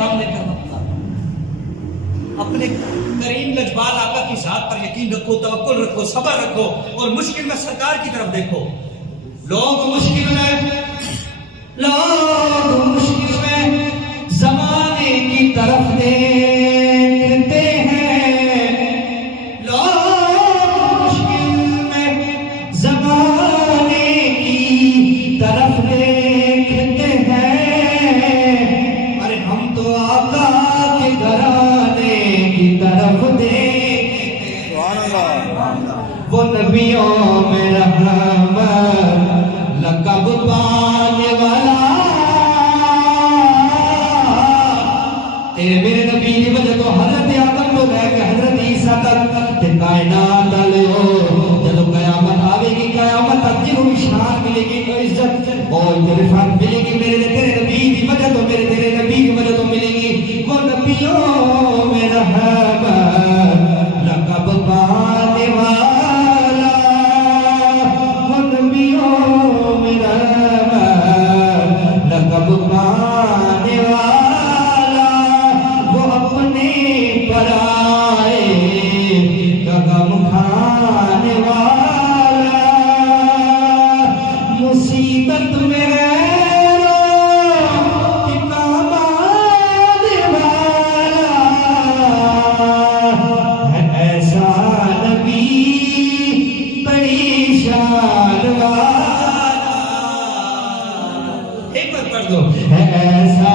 معاملے کا مطلب اپنے کریم لجبال آقا کی ذات پر یقین رکھو، توکل رکھو، صبر رکھو، اور مشکل میں سرکار کی طرف دیکھو. لوگ مشکل میں زمانے کی طرف دیکھتے ہیں، لوگ مشکل میں زمانے کی طرف دیکھتے ہیں، ارے ہم تو آقا کے گھرانے کی طرف دیکھتے ہیں. وہ نبیوں میں رحمت لقب پانے والا، تیرے میرے نبی کی وجہ تو حضرت آدم تو لے کے حضرت عیسیٰ تک تے کائنات والے ہو. جب قیامت آوے گی، قیامت تک جنہوں شان ملے گی، عزت اور عرفان ملے گی، میرے تیرے نبی کی وجہ تو، میرے تیرے نبی کی وجہ تو ملے گی. وہ نبیوں میں رحمت لقب پانے والا، وہ نبیوں میں رحمت لقب پانے والا، وہ اپنے پرائے کا غم کھانے والا، مصیبت میں غیروں کی کام آنے والا ہے ایسا نبی بڑی شان والا. ایک بار پڑھ دو. ہے ایسا